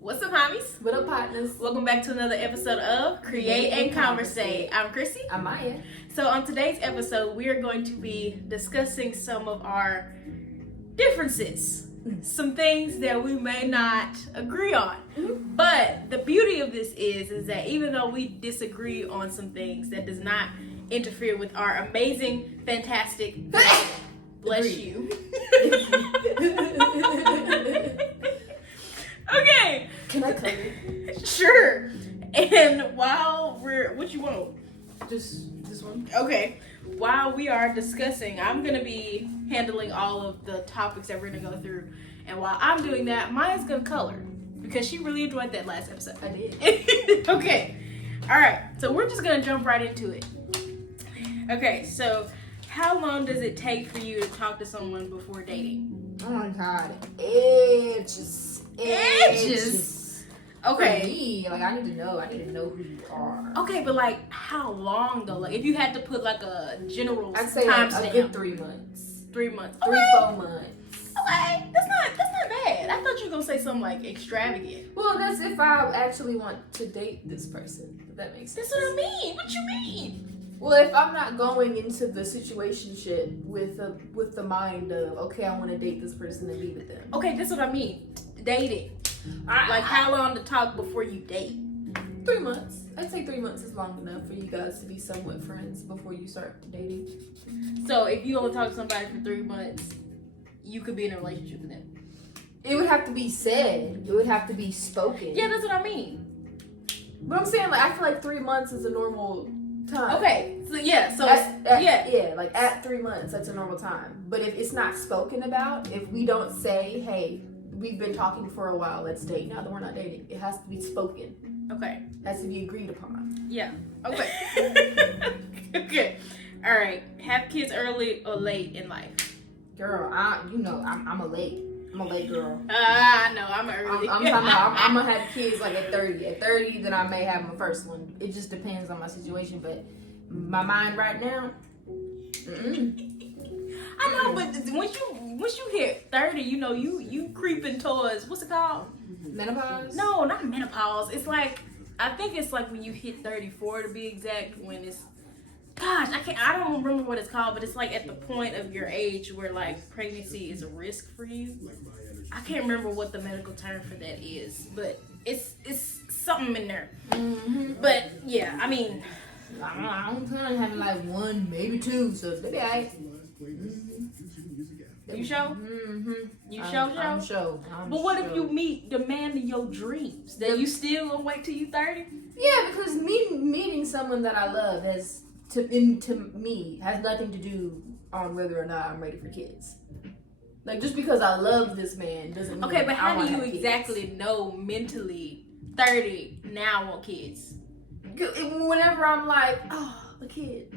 What's up, homies? What up, partners? Welcome back to another episode of Create and Conversate. I'm Chrissy. I'm Maya. So on today's episode, we are going to be discussing some of our differences. Some things that we may not agree on. But the beauty of this is that even though we disagree on some things, that does not interfere with our amazing, fantastic, bless you. Okay. Can I color? Sure. And while what you want? Just this one. Okay. While we are discussing, I'm gonna be handling all of the topics that we're gonna go through. And while I'm doing that, Maya's gonna color because she really enjoyed that last episode. I did. Okay. All right. So we're just gonna jump right into it. Okay. So, how long does it take for you to talk to someone before dating? Oh my god. Edges. Okay. For me, like I need to know who you are. Okay, but like how long though? Like if you had to put like a general I'd say time like a stamp. good 3 months. 3 months. 3-4 months. Okay. That's not bad. I thought you were gonna say something like extravagant. Well, that's if I actually want to date this person. If that makes sense. That's what I mean. What you mean? Well, if I'm not going into the situationship with the mind of okay, I want to date this person and be with them. Okay, that's what I mean. Dating. Like how long to talk before you date? 3 months. I'd say 3 months is long enough for you guys to be somewhat friends before you start dating. So if you only talk to somebody for 3 months, you could be in a relationship with them. It would have to be said. It would have to be spoken. Yeah, that's what I mean. But I'm saying, like, I feel like 3 months is a normal time. Okay, so yeah, so like at 3 months, that's a normal time. But if it's not spoken about, if we don't say, hey, we've been talking for a while, let's date. Now that we're not dating, it has to be spoken. Okay. It has to be agreed upon. Yeah. Okay. Okay. All right. Have kids early or late in life? Girl, I'm a late. I'm a late girl. I know. I'm early. I'm talking about I'm gonna have kids like at 30. At 30, then I may have my first one. It just depends on my situation. But my mind right now, I know, but once you hit 30, you know you creeping towards what's it called? menopause. No, not menopause. It's like I think it's like when you hit 34 to be exact. When it's I don't remember what it's called, but it's like at the point of your age where like pregnancy is a risk for you. I can't remember what the medical term for that is, but it's something in there. But yeah, I mean, I'm kind of having like 1, maybe 2, so maybe I. You show? You show? I'm show. But what if you meet the man of your dreams? That you still gonna wait till you 30? Yeah, because meeting someone that I love to me has nothing to do on whether or not I'm ready for kids. Like just because I love this man doesn't mean Okay, but how I do you have kids. exactly know mentally 30 now I want kids? Whenever I'm like, oh, a kid.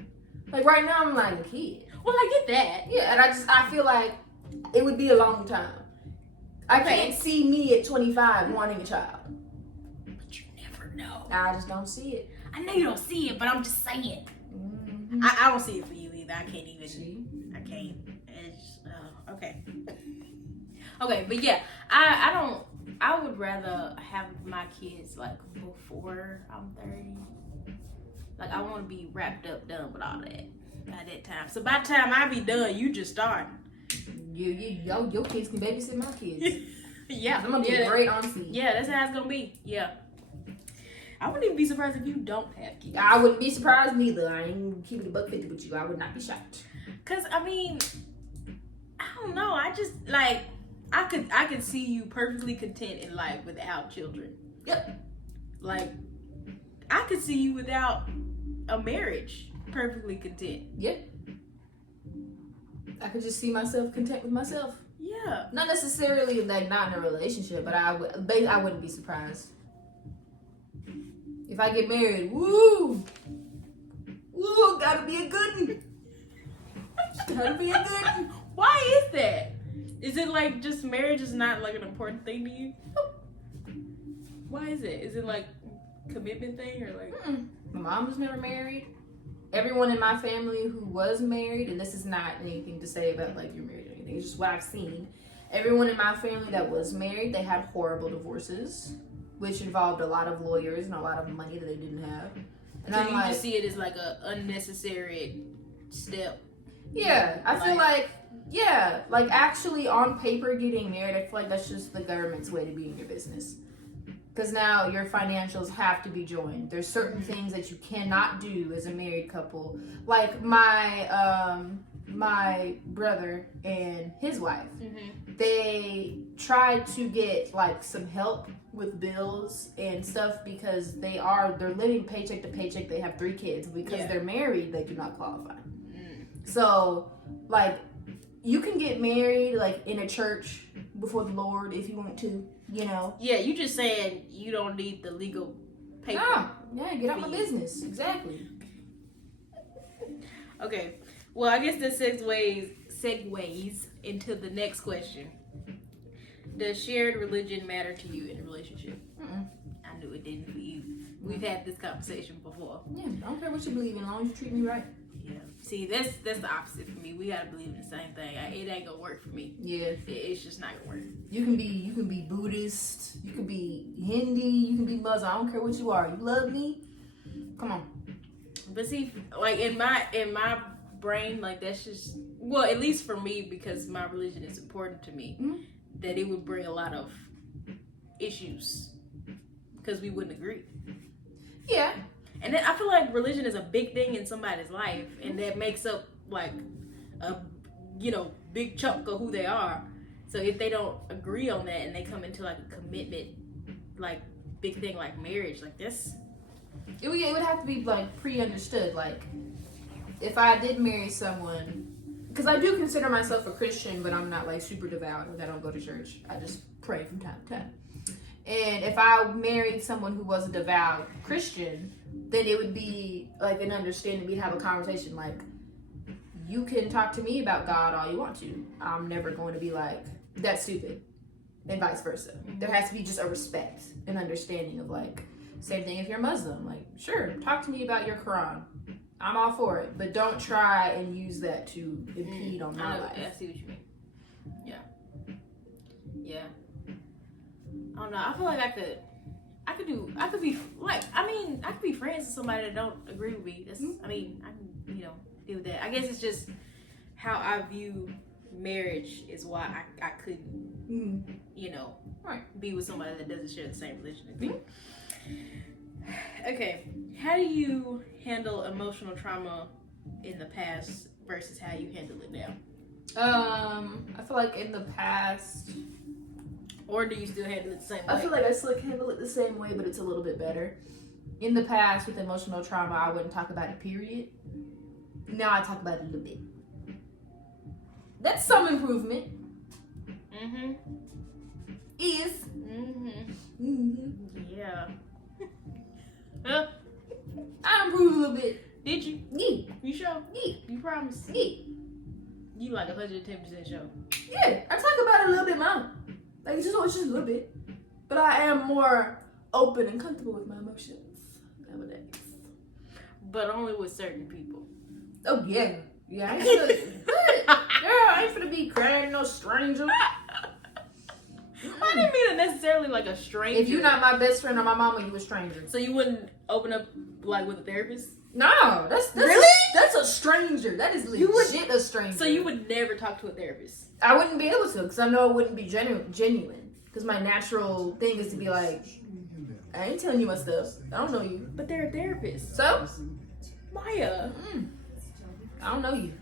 Like right now I'm like a kid. Well, I get that. Yeah, and I feel like it would be a long time. I can't see me at 25 wanting a child. But you never know. I just don't see it. I know you don't see it, but I'm just saying. I don't see it for you either. I can't even. See? I can't. It's, okay. Okay, but yeah, I would rather have my kids like before I'm 30. Like I want to be wrapped up, done with all that by that time. So by the time I be done, you just starting. Your kids can babysit my kids. Yeah, I'm gonna be a great auntie. Yeah, that's how it's gonna be. Yeah. I wouldn't even be surprised if you don't have kids. I wouldn't be surprised neither. I ain't keeping it $150 with you. I would not be shocked. Cause I mean, I don't know. I just like I could see you perfectly content in life without children. Yep. Like I could see you without a marriage perfectly content. Yep. I could just see myself content with myself. Yeah. Not necessarily like not in a relationship, but I wouldn't be surprised. If I get married, woo, gotta be a good one. Gotta be a good one. Why is that? Is it like just marriage is not like an important thing to you? Why is it? Is it like commitment thing or like? My mom was never married. Everyone in my family who was married, and this is not anything to say about like you're married or anything, it's just what I've seen. Everyone in my family that was married, they had horrible divorces. which involved a lot of lawyers and a lot of money that they didn't have. And So I'm you like, just see it as like a unnecessary step. yeah, I feel like, yeah, like actually on paper getting married, I feel like that's just the government's way to be in your business. Because now your financials have to be joined. There's certain things that you cannot do as a married couple. Like my brother and his wife, they tried to get like some help with bills and stuff because they're living paycheck to paycheck. They have 3 kids. Because they're married, they do not qualify. So like you can get married like in a church before the Lord if you want to, you know. Yeah, you just saying you don't need the legal paper. No, yeah, get out my business. Exactly. Okay, well, I guess this segues into the next question. Does shared religion matter to you in a relationship? Mm-mm. I knew it didn't. We've had this conversation before. Yeah, I don't care what you believe in, as long as you treat me right. Yeah. See, that's the opposite for me. We gotta believe in the same thing. It ain't gonna work for me. Yeah, It's just not gonna work. you can be Buddhist, you can be Hindi, you can be Muslim. I don't care what you are. You love me, come on. But see, like in my brain, like that's just, well, at least for me, because my religion is important to me, that it would bring a lot of issues because we wouldn't agree. Yeah. And then I feel like religion is a big thing in somebody's life, and that makes up like a big chunk of who they are. So if they don't agree on that and they come into like a commitment, like big thing like marriage, like this, It would have to be like pre-understood. Like if I did marry someone, because I do consider myself a Christian, but I'm not like super devout. Like I don't go to church. I just pray from time to time. And if I married someone who was a devout Christian, then it would be like an understanding. We'd have a conversation like, you can talk to me about God all you want to. I'm never going to be like, that's stupid. And vice versa. There has to be just a respect and understanding of like, same thing if you're Muslim. Like, sure, talk to me about your Quran. I'm all for it. But don't try and use that to impede on my life. I see what you mean. Yeah. Yeah. I don't know. I feel like I could be friends with somebody that don't agree with me. That's, I can, deal with that. I guess it's just how I view marriage is why I couldn't, Right. be with somebody that doesn't share the same religion as me. Okay. How do you handle emotional trauma in the past versus how you handle it now? I feel like in the past, or do you still handle it the same way? I feel like I still handle it the same way, but it's a little bit better. In the past, with emotional trauma, I wouldn't talk about it, period. Now I talk about it a little bit. That's some improvement. Is. Yeah. I improved a little bit. Did you? Yeah. You sure? Yeah. You promise? Yeah. You like 110% sure. Yeah. I talk about it a little bit more. Like it's just a little bit. But I am more open and comfortable with my emotions nowadays. But only with certain people. Oh yeah. Yeah, I ain't finna, girl, I ain't finna be crying no stranger. I didn't mean it necessarily like a stranger. If you're not my best friend or my mama, you a stranger. So you wouldn't open up like with a therapist? No, that's really? That's a stranger. That is legit a stranger. So you would never talk to a therapist? I wouldn't be able to because I know it wouldn't be genuine. Because my natural thing is to be like, I ain't telling you my stuff. I don't know you. But they're a therapist. So? Maya. I don't know you.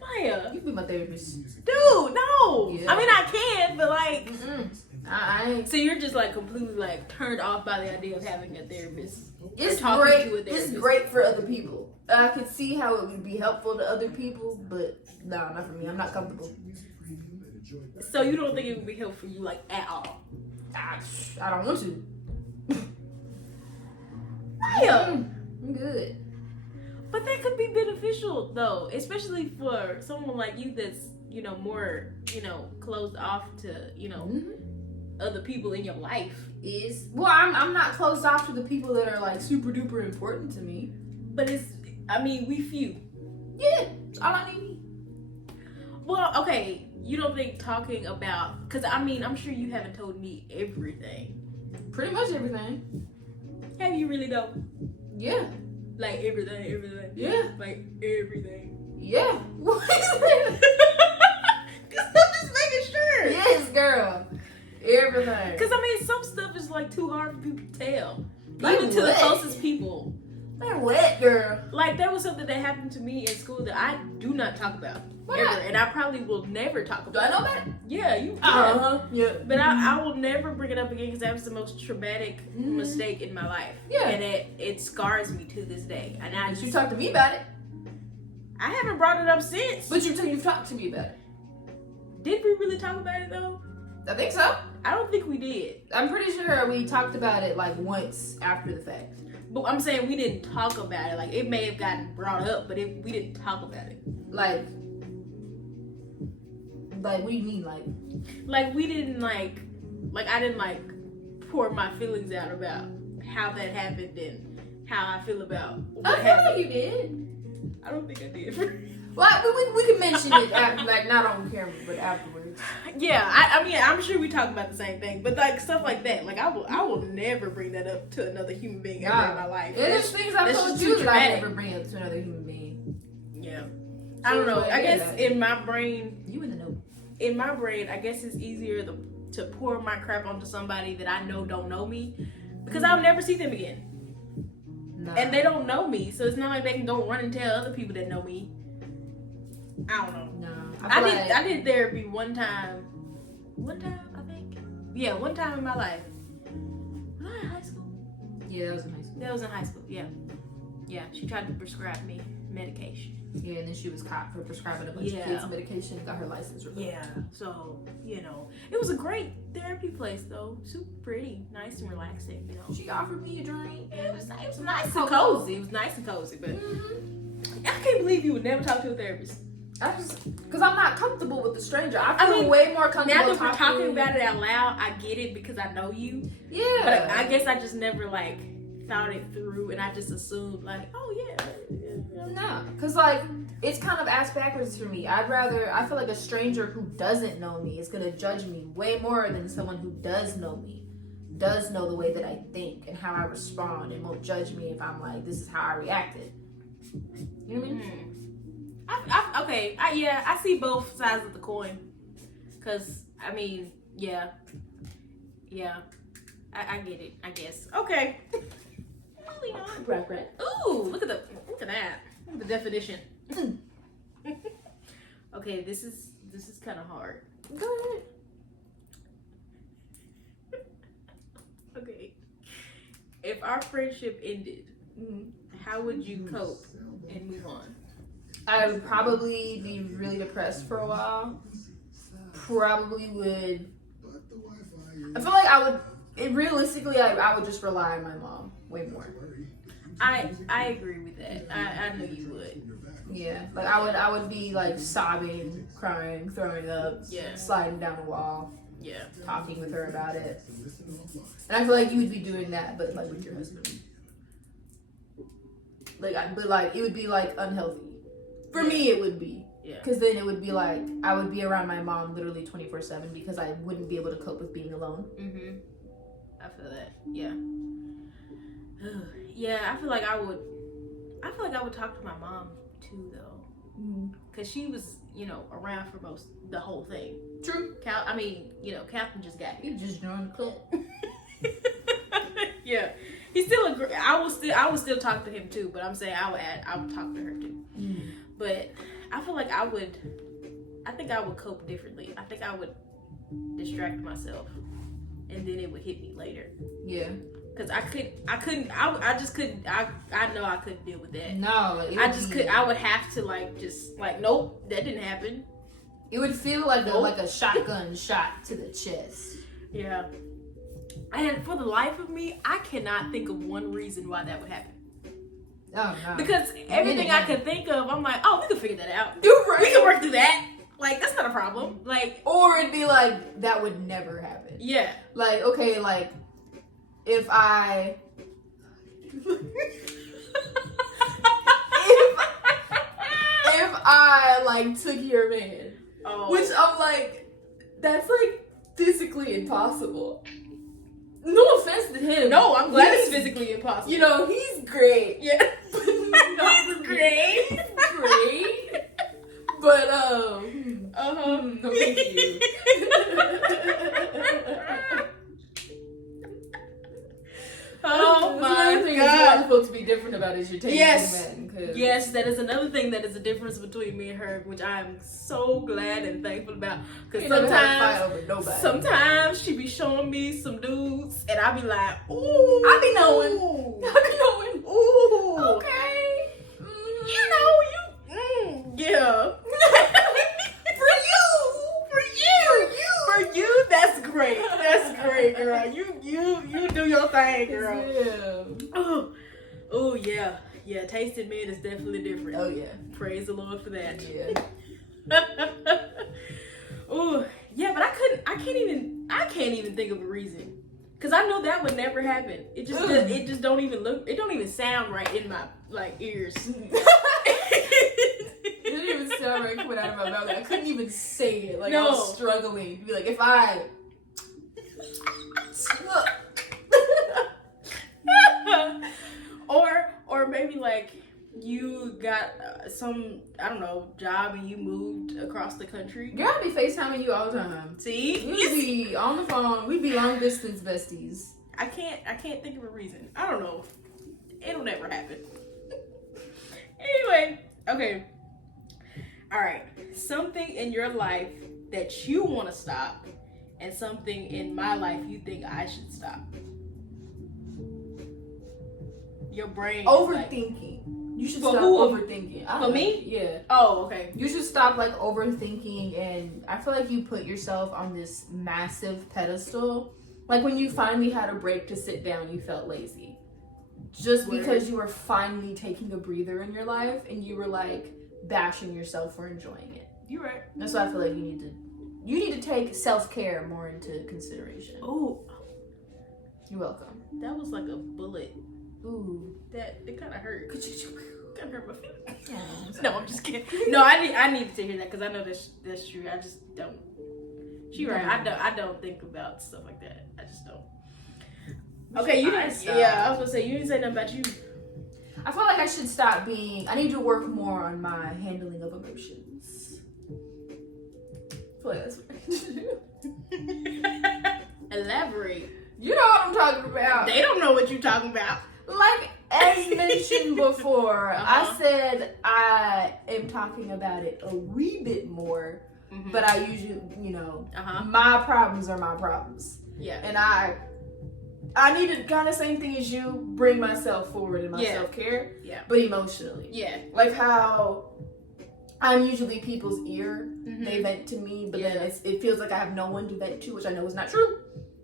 Maya. You be my therapist. Dude, no. Yeah. I mean, I can, but like. I ain't. So you're just like completely like turned off by the idea of having a therapist. It's talking great. to a therapist. It's great for other people. I could see how it would be helpful to other people, but no, not for me. I'm not comfortable. So you don't think it would be helpful for you like at all? I don't want to. Maya. I'm good. But that could be beneficial though, especially for someone like you that's, more, closed off to, other people in your life. I'm not closed off to the people that are like super duper important to me. But we few. Yeah, it's all I need. Well, okay, you don't think talking about, because I'm sure you haven't told me everything Pretty much everything. Have you really though? Yeah. Like everything. Yeah. Like everything. Yeah. Cause I'm just making sure. Yes, girl. Everything. Cause I mean, some stuff is like too hard for people to tell, Like even to the what? closest people. Man, what, girl? Like there was something that happened to me in school that I do not talk about Why ever, not? and I probably will never talk Do about. I know that? Yeah, you. Yeah. But I will never bring it up again because that was the most traumatic Mhm. mistake in my life. Yeah. And it scars me to this day. And I But just, you talked to me about it. I haven't brought it up since. But you've talked to me about it. Did we really talk about it though? I think so. I don't think we did. I'm pretty sure we talked about it like once after the fact. But I'm saying we didn't talk about it. Like it may have gotten brought up, but we didn't talk about it. Like what do you mean, Like we didn't like I didn't like pour my feelings out about how that happened and how I feel about what I feel happened. like you did. I don't think I did. Well, we can mention it after, like not on camera, but afterwards. Yeah, I mean, I'm sure we talk about the same thing, but like stuff like that, like I will never bring that up to another human being ever in my life. And there's things I've that's told just you too that I traumatic. never bring up to another human being. Yeah, I don't know. I guess in my brain, You in the know. I guess it's easier to pour my crap onto somebody that I know don't know me, because I'll never see them again, Nah. and they don't know me, so it's not like they can go run and tell other people that know me. I don't know. No. I did therapy one time, I think. Yeah, one time in my life. Was I in high school? Yeah, that was in high school. That was in high school, yeah. Yeah, she tried to prescribe me medication. Yeah, and then she was caught for prescribing a bunch Yeah. of kids medication, got her license revoked. Yeah, so, you know, it was a great therapy place, though. Super pretty, nice and relaxing, you know. She offered me a drink. Yeah, it was nice and cozy. It was nice and cozy, but I can't believe you would never talk to a therapist. Because I'm not comfortable with the stranger. I feel mean, way more comfortable Now that we're talking about it out loud, I get it because I know you. Yeah. But I guess I just never, like, thought it through, and I just assumed, like, oh, yeah. No, because, like, it's kind of ass backwards for me. I feel like a stranger who doesn't know me is going to judge me way more than someone who does know me, does know the way that I think and how I respond, and won't judge me if I'm like, this is how I reacted. You know what I mean? I see both sides of the coin. Because, I mean, yeah. I get it, I guess. Okay. Moving on. Right. Ooh, look at that. Look at the definition. Okay, this is kind of hard. Go ahead. Okay. If our friendship ended, how would you cope and move on? I would probably be really depressed for a while. Probably would. I feel like I would. Realistically, I would just rely on my mom way more. I agree with that. I know you would. Yeah, like I would be like sobbing, crying, throwing up, Yeah. sliding down the wall, Yeah. talking with her about it. And I feel like you would be doing that, but like with your husband. But it would be like unhealthy. For me, it would be. Yeah. Because then it would be like I would be around my mom literally 24/7 because I wouldn't be able to cope with being alone. I feel that. Yeah. Yeah, I feel like I would talk to my mom too, though, because she was, around for the whole thing. True. Captain just got here. You just joined the club. Yeah, he still agree. I would still talk to him too, but I'm saying I would talk to her too. But I feel like I think I would cope differently. I think I would distract myself, and then it would hit me later. Yeah. Cause I just couldn't. I know I couldn't deal with that. No, I would have to nope, that didn't happen. It would feel like a shotgun shot to the chest. Yeah. And for the life of me, I cannot think of one reason why that would happen. Oh no. Because everything I could think of, I'm like, oh, we can figure that out. You're right. We can work through that. Like, that's not a problem. Like, or it'd be like that would never happen. Yeah. Like, okay, like if I took your man, which I'm like, that's like physically impossible. No offense to him. No, I'm glad it's He's- physically impossible. You know, he's great. Yeah. Not He's great. He's great. But Uh-huh. no, thank you. Oh That's my another thing you god. want folks to be different about is your taste Yes. in men. 'Cause Yes, that is another thing that is a difference between me and her, which I am so glad and thankful about. Because you never had a fight sometimes, over nobody. sometimes she be showing me some dudes, and I be like, ooh, I be knowing. I be knowing. ooh, Okay. you know, yeah. For you, that's great. That's great, girl. You do your thing, girl. Yeah. Oh yeah, tasting men is definitely different. Oh yeah. Praise the Lord for that. Yeah. Oh yeah, but I can't even think of a reason, cause I know that would never happen. It just don't even sound right in my ears. It didn't even sound right coming out of my mouth. I couldn't even say it. Like I No. was struggling to be like, if I or maybe like you got some, I don't know, job and you moved across the country. girl, I be FaceTiming you all the time. See, We be on the phone. We be long distance besties. I can't think of a reason. I don't know. It'll never happen. Anyway, okay. All right. Something in your life that you want to stop, and something in my life you think I should stop. Your brain. is like- Overthinking. You should For stop who? overthinking. I For don't me? know. Yeah. Oh, okay. You should stop like overthinking, and I feel like you put yourself on this massive pedestal. Like when you finally had a break to sit down, you felt lazy. Just Word. because you were finally taking a breather in your life and you were like bashing yourself for enjoying it. You're right. That's why I feel like you need to take self-care more into consideration. Oh, You're welcome. that was like a bullet. Ooh. That it kind of hurt. Kind of hurt my feelings. Yeah. No, I'm just kidding. No, I needed to hear that because I know that's true. I just don't. She right. I don't think about stuff like that. I just don't. Okay, you didn't. Yeah, I was gonna say you didn't say nothing about you. I feel like I should stop being. I need to work more on my handling of emotions. I feel like that's what I need to do. Elaborate. You know what I'm talking about. They don't know what you're talking about. Like as mentioned before, Uh-huh. I said I am talking about it a wee bit more, Mm-hmm. but I usually, Uh-huh. my problems are my problems, Yeah. and I need to kind of same thing as you, bring myself forward in my Yeah. self-care, Yeah. but emotionally. Yeah. Like how I'm usually people's ear. Mhm. They vent to me, but Yeah. then it feels like I have no one to vent to, which I know is not true.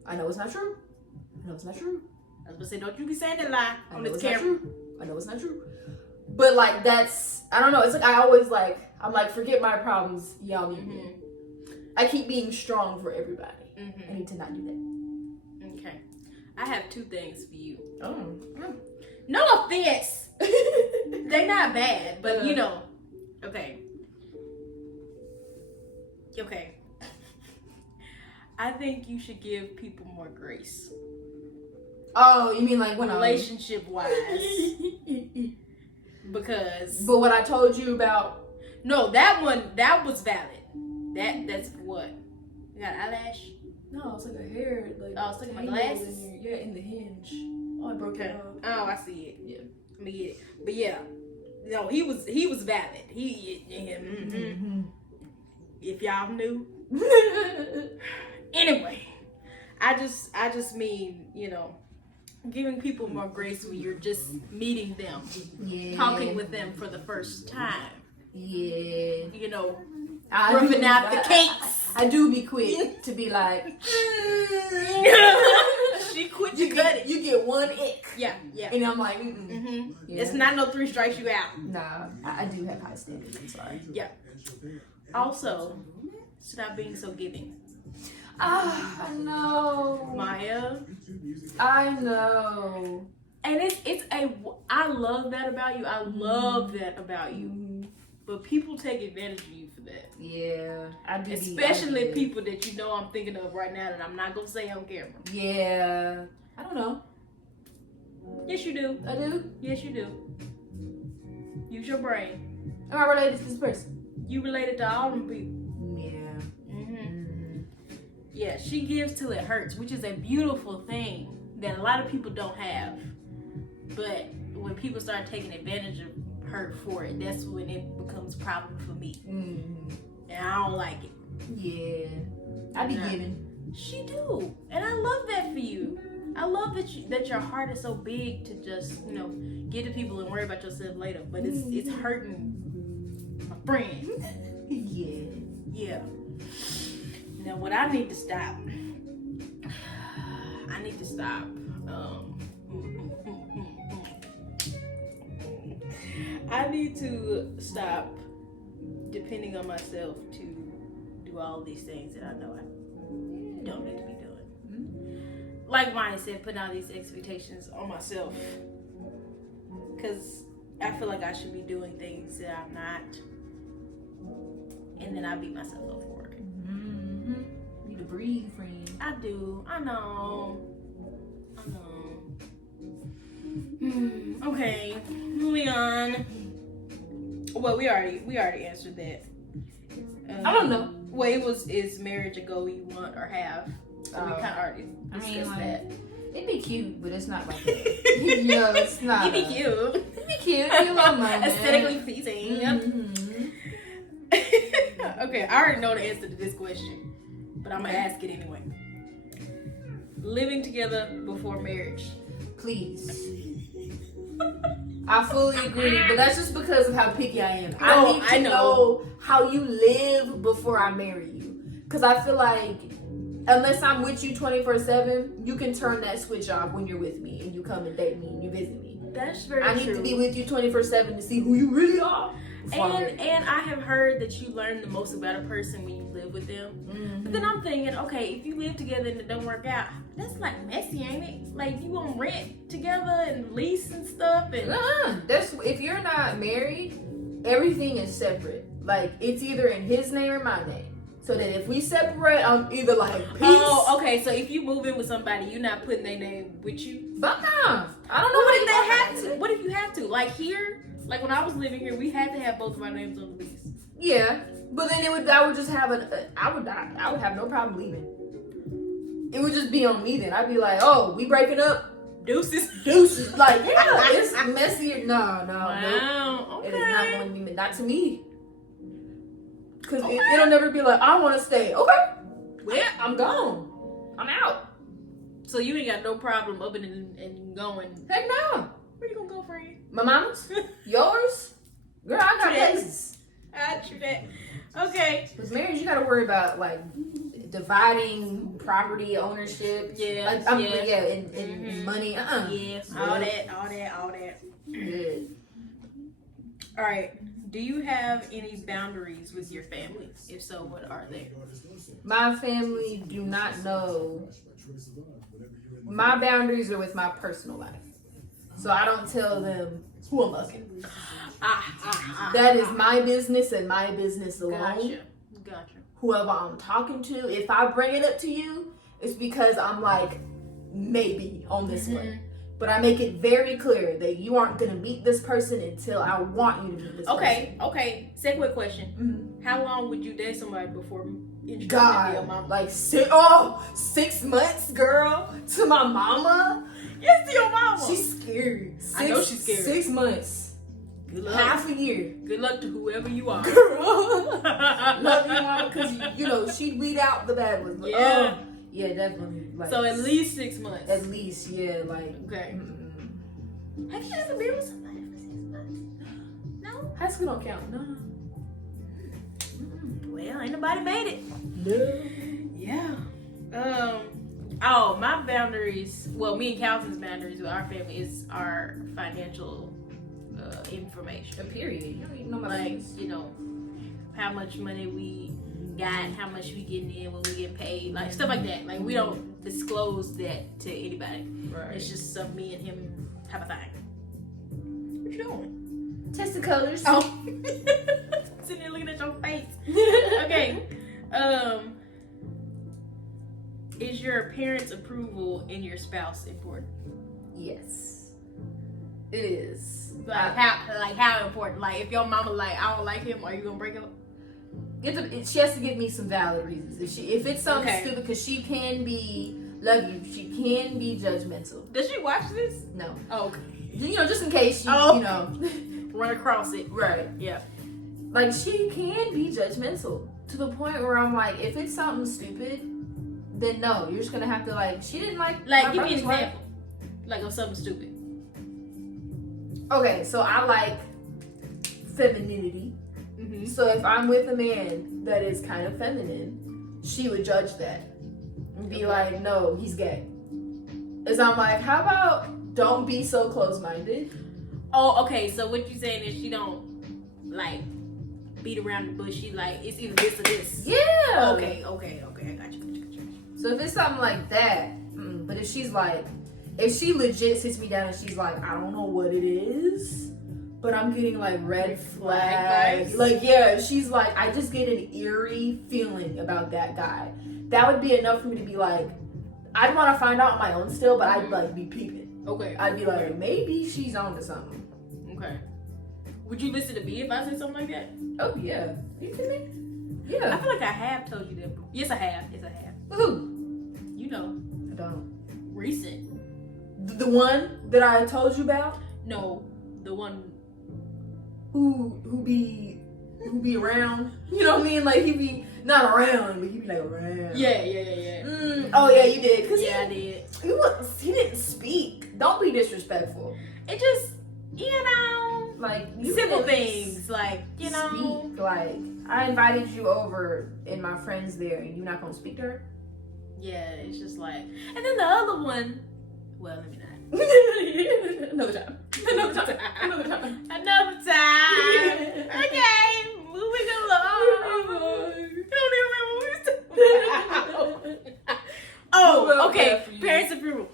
I know it's not true. I know it's not true. I was gonna say, don't you be saying that lie I on know this it's not camera. true. I know it's not true. But like that's, I don't know. It's like I always I'm like, forget my problems. Y'all need me. I keep being strong for everybody. I Mm-hmm. need to not do that. Okay. I have two things for you. Oh. No offense. They not bad, but okay. Okay. I think you should give people more grace. Oh, you mean like when Relationship wise. Because But what I told you about. no, that was valid. That's what? You got eyelash? No, it's like a hair. Like Oh, it's like my tangle glasses? in your- in the hinge. Oh, I broke it off. Oh, I see it. Yeah. Let me get it. But yeah. No, he was valid. If y'all knew. Anyway, I just mean, giving people more grace when you're just meeting them, Yeah. talking with them for the first time, Yeah. roughing out the cakes. I do be quick to be like, She quit you you cut it. get one ick, Yeah. and I'm like, Yeah. It's not no 3 strikes you out. Nah, I do have high standards. I'm sorry. Also, stop being so giving. I know. Maya. I know. And I love that about you. I love that about you. but people take advantage of you for that. Yeah, Especially people that you know I'm thinking of right now that I'm not gonna say on camera. Yeah, I don't know. Yes, you do. I do. Yes, you do. Use your brain. Am I related to this person? You related to all them people. Yeah. Yeah, she gives till it hurts, which is a beautiful thing that a lot of people don't have. But when people start taking advantage of her for it, that's when it becomes a problem for me. And I don't like it. Yeah. I be giving. She do. And I love that for you. I love that your heart is so big to just, give to people and worry about yourself later. But it's hurting my friend. Yeah. Yeah. Now what I need to stop. I need to stop depending on myself to do all these things that I know I don't need to be doing. Like Bonnie said, putting all these expectations on myself. Because I feel like I should be doing things that I'm not. And then I beat myself up for it. You need to breathe, friend. I do. I know. Okay, moving on. Well, we already answered that. I don't know. Well, is marriage a goal you want or have? So we kind of already discussed that. It'd be cute, but it's not like that. It's not. It'd be cute. It'd be cute. You love money. Aesthetically pleasing. Okay, I already know the answer to this question, but I'm gonna ask it anyway. Living together before marriage. Please. I fully agree, but that's just because of how picky I am. I need to know how you live before I marry you. Because I feel like unless I'm with you 24/7, you can turn that switch off when you're with me and you come and date me and you visit me. That's very true. I need to be with you 24/7 to see who you really are. And I have heard that you learn the most about a person when you live with them. But then I'm thinking, okay, if you live together and it don't work out, that's like messy, ain't it? Like you gonna rent together and lease and stuff. And that's if you're not married, everything is separate. Like it's either in his name or my name. So that if we separate, I'm either like peace. Oh, okay. So if you move in with somebody, you're not putting their name with you. Fuck off. I don't know what if they have to. What if you have to? Like here. Like when I was living here, we had to have both of our names on the lease. Yeah, but then I would just have I would have no problem leaving. It would just be on me then. I'd be like, oh, we breaking up. Deuces. Like, yeah, it's messier. No. Wow. Okay. It is not going to be not to me. Cause it'll never be like I want to stay. Okay, well I'm gone. I'm out. So you ain't got no problem upping and going. Heck no. Where you gonna go, friend? My mama's? Yours? Girl, I got places. True that. Okay. Because marriage, you got to worry about like dividing property ownership. Yeah. And money. Yes. All that. Yeah. All right. Do you have any boundaries with your family? If so, what are they? My family do not know. My boundaries are with my personal life. So I don't tell them who I'm fucking. That is my business and my business alone. Gotcha. Whoever I'm talking to, if I bring it up to you, it's because I'm like, maybe on this one. But I make it very clear that you aren't going to meet this person until I want you to meet this person. Okay. Segue question. How long would you date somebody before introducing God, your mama? Like 6 months, girl, to my mama. Yes, to your mama. She's scary. I know she's scary. 6 months. Good luck. Half a year. Good luck to whoever you are. Girl. Love you, mama, because, she'd weed out the bad ones. But, yeah. Yeah, definitely. Like, so at least 6 months. At least, yeah, like. Okay. Have you ever been with somebody for 6 months? No? High school don't count. No. Well, ain't nobody made it. No. Yeah. Oh, my boundaries. Well, me and Calvin's boundaries with our family is our financial information. Period. You don't even know my business. How much money we got, how much we getting in when we get paid, like stuff like that. Like we don't disclose that to anybody. Right. It's just some me and him type of thing. What you doing? Test the colors. Oh. Okay. Is your parents' approval in your spouse important? Yes, it is. Like how important? Like if your mama like I don't like him, are you gonna break up? She has to give me some valid reasons. If it's something Okay. stupid, because she can be she can be judgmental. Does she watch this? No, Oh, okay. just in case she, Oh. Run across it. right. Yeah. Like she can be judgmental to the point where I'm like, if it's something stupid, then no, you're just gonna have to like. She didn't like. Like my give me an brother's wife. example. Like of something stupid. Okay, so I like femininity. Mm-hmm. So if I'm with a man that is kind of feminine, she would judge that and be like, no, he's gay. As I'm like, how about don't be so close-minded? Oh, okay. So what you saying is she don't like beat around the bush. She like it's either this or this. Yeah. Okay. I got you. So if it's something like that, but if she's like, if she legit sits me down and she's like, I don't know what it is, but I'm getting like red flags. vibes? Like, yeah, if she's like, I just get an eerie feeling about that guy. That would be enough for me to be like, I'd want to find out on my own still, but I'd like be peeping. Okay. I'd be like, maybe she's on to something. Okay. Would you listen to me if I said something like that? Oh, yeah. You kidding me? I Yeah. feel like I have told you that. Yes, I have. Yes, I have. Who? You know, I don't. recent. The one that I told you about? No, the one. Who be around? You know what I mean? Like he be not around, but he be like around. Yeah. Oh yeah, you did. Cause Yeah, I did. he didn't speak. Don't be disrespectful. It just, Like you simple didn't things, like speak. Like I invited you over and my friends there, and you're not gonna speak to her. Yeah, it's just like, and then the other one. Well, let me not. Another time. Another time. Okay, moving along. Don't even remember what we was talking about. Oh, okay. Parents' approval.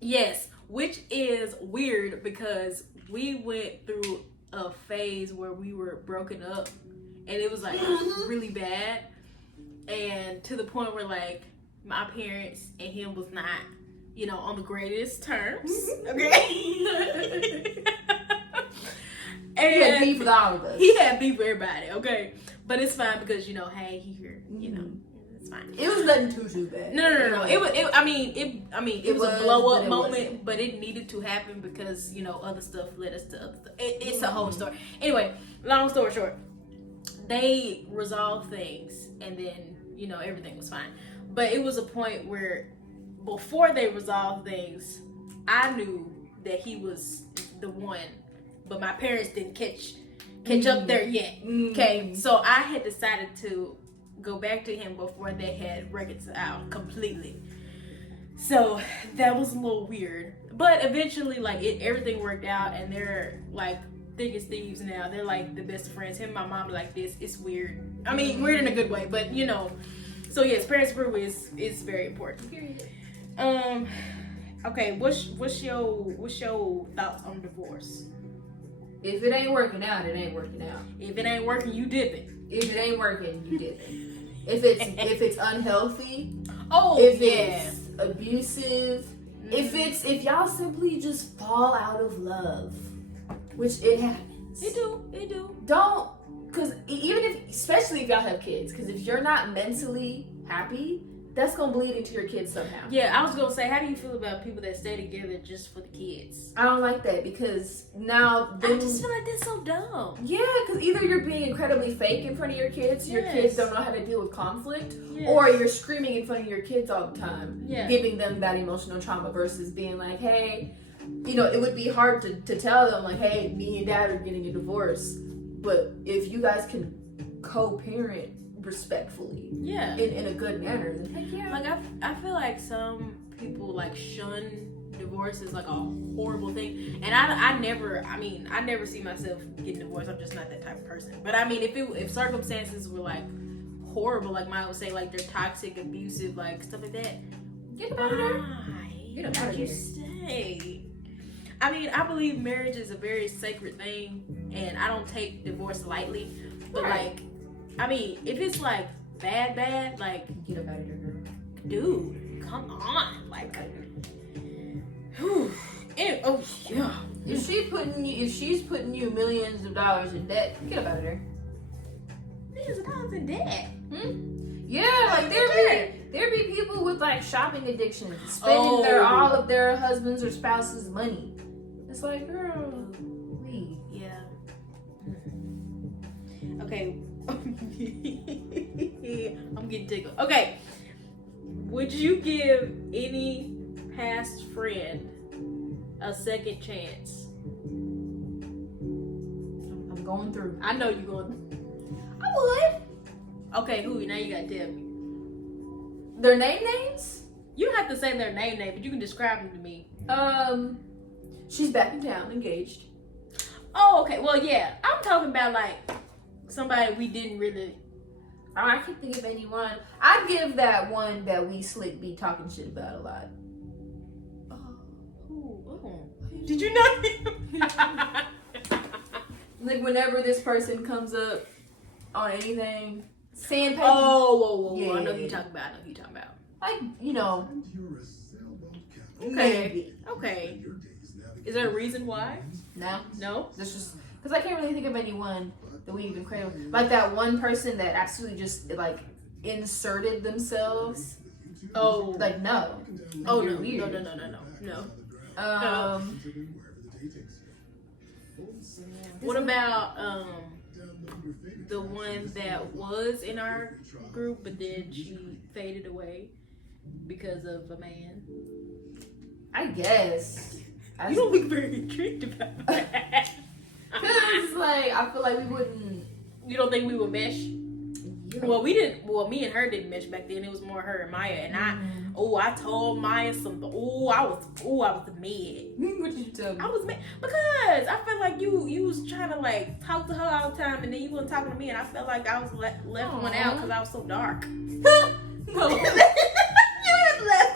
Yes, which is weird because we went through a phase where we were broken up, and it was like really bad, and to the point where like my parents and him was not, on the greatest terms. Okay. And He had beef with all of us. he had beef with everybody. Okay, but it's fine because hey, he here. It's fine. It was nothing too bad. No. It was. It was a blow up moment, wasn't. but it needed to happen because other stuff led us to other stuff. It's a whole story. Anyway, long story short, they resolved things, and then everything was fine. But it was a point where before they resolved things, I knew that he was the one, but my parents didn't catch up there yet. Okay, so I had decided to go back to him before they had reconciled completely. So that was a little weird, but eventually, everything worked out, and they're like thick as thieves now. They're like the best friends. Him and my mom are like this. It's weird. I mean, weird in a good way, but So yes, parents' approval is very important. Okay, what's your thoughts on divorce? If it ain't working out, it ain't working out. If it ain't working, you dip it. If it ain't working, you dip it. If it's unhealthy, Oh, if yeah. it's abusive, if y'all simply just fall out of love, which it happens. They do. Don't, because especially if y'all have kids, because if you're not mentally happy, that's gonna bleed into your kids somehow. Yeah, I was gonna say, how do you feel about people that stay together just for the kids? I don't like that because now I just feel like that's so dumb. yeah, because either you're being incredibly fake in front of your kids Yes. don't know how to deal with conflict, Yes. or you're screaming in front of your kids all the time, Yeah. giving them that emotional trauma versus being like, hey, it would be hard to tell them like, hey, me and dad are getting a divorce, but if you guys can co-parent respectfully, Yeah. in a good manner, then heck yeah. Like I feel like some people shun divorce as like a horrible thing, and I never see myself getting divorced. I'm just not that type of person. But I mean, if circumstances were horrible, like Maya would say, they're toxic, abusive, stuff like that, Get them out of there. Get them outta you here. stay. I mean, I believe marriage is a very sacred thing, and I don't take divorce lightly. But Right. I mean, if it's like bad, like, Get up out of there, girl. dude, come on, like, whew. Oh yeah. If she's putting you millions of dollars in debt, get up out of there. Millions of dollars in debt. Yeah, like there be people with like shopping addictions, spending all of their husband's or spouse's money. It's like, girl, leave. Yeah. Okay. I'm getting tickled. Okay. Would you give any past friend a second chance? I'm going through. I know you're going. I would. Okay, who? Now you gotta tell me. Their names? You don't have to say their name, but you can describe them to me. She's back in town, engaged. Oh, okay. Well, yeah. I'm talking about like somebody we didn't really. I can't think of anyone. I'd give that one that we slick be talking shit about a lot. Did you know him? Like whenever this person comes up on anything, sandpaper. Whoa. Yeah. I know who you're talking about. Like, you know. Okay. Is there a reason why? No. No? That's just because I can't really think of anyone that we even crave. Like that one person that absolutely just like inserted themselves. Oh. Like no. Oh You're no. weird. No. What about the one that was in our group but then she faded away because of a man? I guess. You don't look very intrigued about that. Cause like I feel like we wouldn't. You don't think we would mesh? Yeah. Well, we didn't. Well, me and her didn't mesh back then. It was more her and Maya. And I told Maya something. I was the mad. What did you tell me? I was mad because I felt like you was trying to like talk to her all the time, and then you weren't talking to me, and I felt like I was left one out because I was so dark. No. You had left.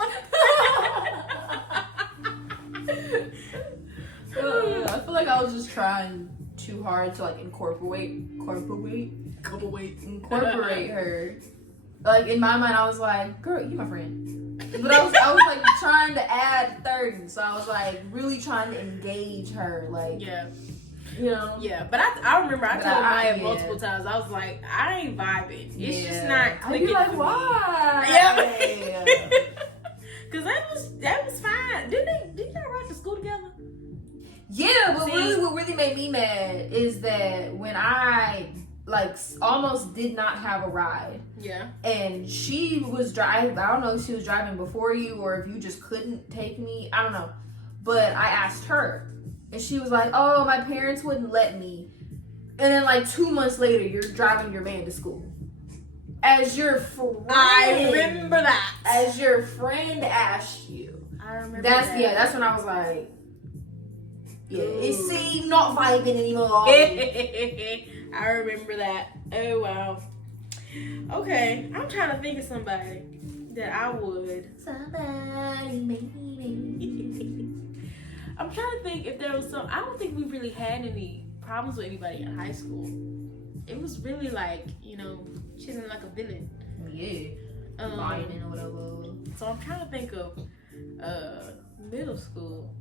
I feel like I was just trying too hard to like incorporate her. Like in my mind, I was like, "Girl, you my friend," but I was like trying to add third, so I was like really trying to engage her, like Yeah. you know. Yeah, but I remember I told Maya yeah. multiple times. I was like, I ain't vibing. It's just Yeah. not I'd clicking be like, for why? Yeah. Cause that was fine. Did y'all ride to school together? Yeah, but See? what really made me mad is that when I like almost did not have a ride, Yeah. and she was driving. I don't know if she was driving before you or if you just couldn't take me. I don't know, but I asked her, and she was like, "Oh, my parents wouldn't let me." And then like 2 months later, you're driving your van to school. As your friend, I remember that. As your friend asked you. I remember That's that. that's when I was like, yeah, Ooh. it seemed not vibing anymore. I remember that. Oh wow. Okay, I'm trying to think of somebody that I would. Somebody maybe. I'm trying to think if there was some. I don't think we really had any problems with anybody in high school. It was really like, chilling like a villain. Yeah. Lying or whatever. So I'm trying to think of middle school.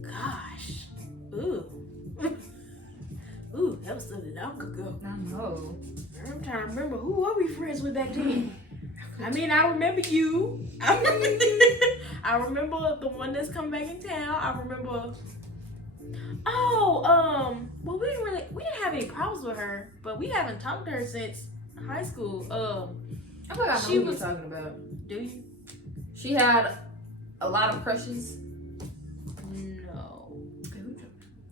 Gosh. Ooh. Ooh, that was so long ago. I know. I'm trying to remember who were we friends with back then. I mean, I remember you. I remember the one that's come back in town. I remember. Well, we didn't have any problems with her, but we haven't talked to her since high school. I feel like I know She who was- you're talking about. Do you? She had a lot of crushes. No.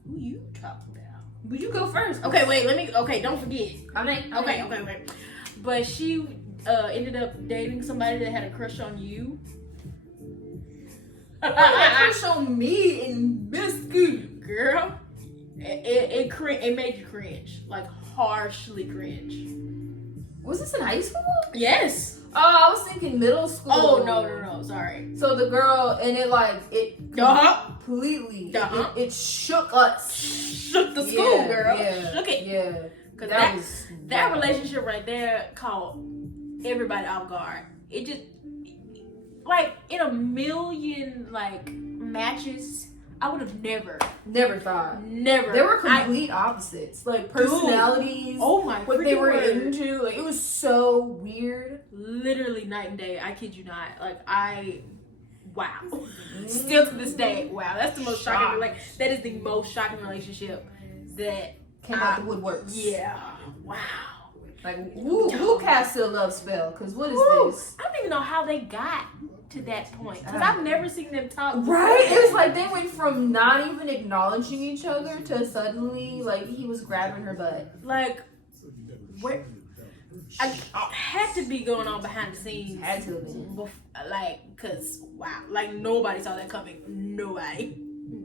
Who you talking about? Would you go first? Okay, wait. Okay, don't forget. Wait. But she ended up dating somebody that had a crush on you. Crush on me in biscuit. Girl, it made you cringe, like harshly cringe. Was this in high school? Yes. Oh, I was thinking middle school. Oh no, sorry. So the girl, and it completely, Uh-huh. it shook us. Shook the school, girl. Yeah, Shook it. Yeah. Because That was that wild. relationship right there caught everybody off guard. It just, like, in a million, like, matches, I would have never. They were complete opposites. Like, personalities. Oh my what they freaking were word. into. Like, it was so weird. Literally night and day. I kid you not. Like, wow. Still to this day, wow. That's the most shocking. Like, that is the most shocking relationship that Came out the woodworks. Yeah. Wow. Like, who cast a love spell? Because what is this? I don't even know how they got to that point. Because I've never seen them talk. Right? It was like they went from not even acknowledging each other to suddenly, like, he was grabbing her butt. Like, what? I had to be going on behind the scenes. Had to have been. Like, because, wow. Like, nobody saw that coming. Nobody.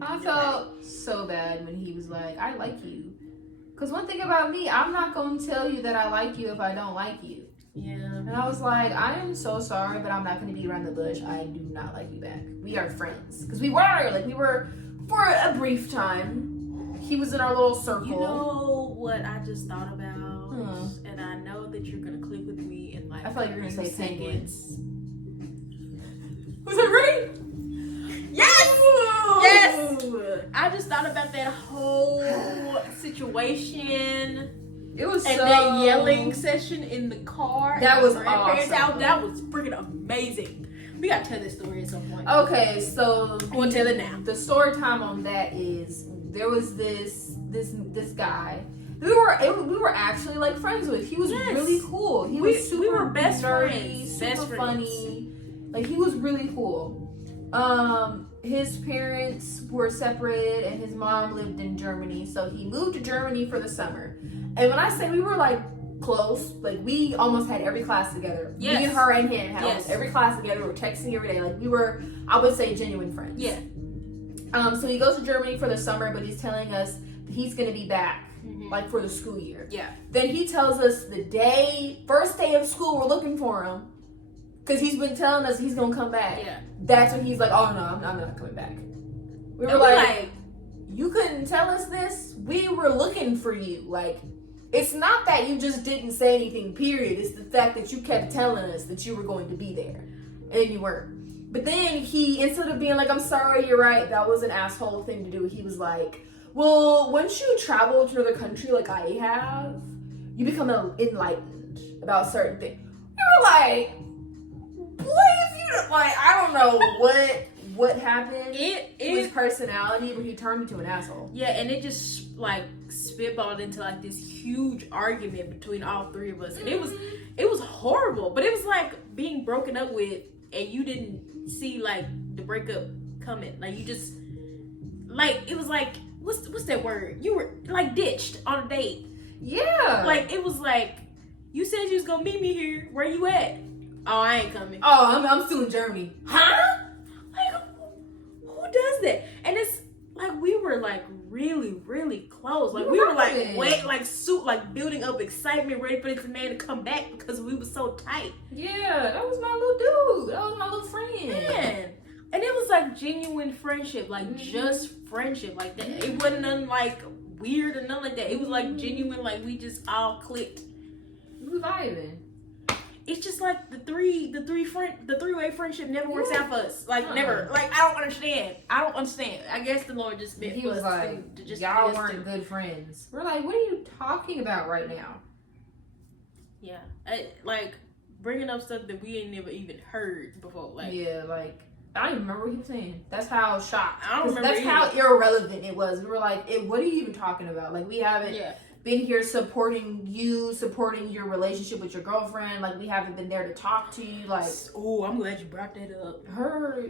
I felt so bad when he was like, I like you. Because one thing about me, I'm not going to tell you that I like you if I don't like you. Yeah. And I was like, I am so sorry, but I'm not going to beat around the bush. I do not like you back. We are friends. Because we were for a brief time. He was in our little circle. You know what I just thought about? And I know that you're going to click with me in like I feel like you're going to say seconds. Was it right? Yes! Yes! I just thought about that whole situation. It was and so... that yelling session in the car. That was grandparents' awesome. house. That was freaking amazing. We gotta tell this story at some point. Okay, so... I want to tell it now. The story time on that is, there was this guy we were actually like friends with. He was really cool. He was super we were best nerdy, friends. super Best funny. Like, he was really cool. His parents were separated and his mom lived in Germany, so he moved to Germany for the summer. And when I say we were like close, like we almost had every class together. Yes. Me and her and him had Yes. almost every class together. We were texting every day. Like, we were, I would say, genuine friends. Yeah. So he goes to Germany for the summer, but he's telling us that he's gonna be back, like, for the school year. Yeah. Then he tells us the first day of school, we're looking for him, because he's been telling us he's gonna come back. Yeah. That's when he's like, oh no, I'm not coming back. We were like, you couldn't tell us this? We were looking for you. Like, it's not that you just didn't say anything, period. It's the fact that you kept telling us that you were going to be there. And you weren't. But then he, instead of being like, I'm sorry, you're right, that was an asshole thing to do, he was like, well, once you travel to another country like I have, you become enlightened about certain things. We were like, what if you, like, I don't know what happened. His personality, but he turned into an asshole. Yeah, and it just like spitballed into like this huge argument between all three of us, and it was horrible. But it was like being broken up with, and you didn't see like the breakup coming. Like, you just, like, it was like, what's that word? You were like ditched on a date. Yeah. Like, it was like, you said you was gonna meet me here. Where you at? Oh, I ain't coming. Oh, I'm still in Germany. Huh? Like, who does that? And it's like, we were like really, really close. Like, we were like, like building up excitement, ready for this man to come back because we were so tight. Yeah, that was my little dude. That was my little friend. Man. And it was like genuine friendship, like just friendship. Like, that. It wasn't nothing like weird or nothing like that. It was like genuine, like we just all clicked. We were vibing. It's just like the three-way friendship never works out for us. Like, never. Like, I don't understand. I guess the Lord just meant He for was us like, to just y'all be us weren't two. good friends. We're like, what are you talking about right now? Yeah, like bringing up stuff that we ain't never even heard before. Like, yeah, like, I don't even remember what he was saying. That's how shocked. I don't remember That's how irrelevant it was. We were like, what are you even talking about? Like, we haven't been here supporting you, supporting your relationship with your girlfriend. Like, we haven't been there to talk to you. Like, oh, I'm glad you brought that up.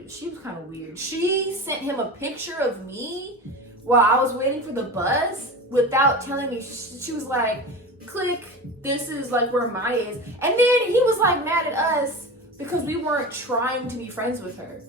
She was kind of weird. She sent him a picture of me while I was waiting for the bus without telling me. She was like, click, this is like where Maya is. And then he was like mad at us because we weren't trying to be friends with her.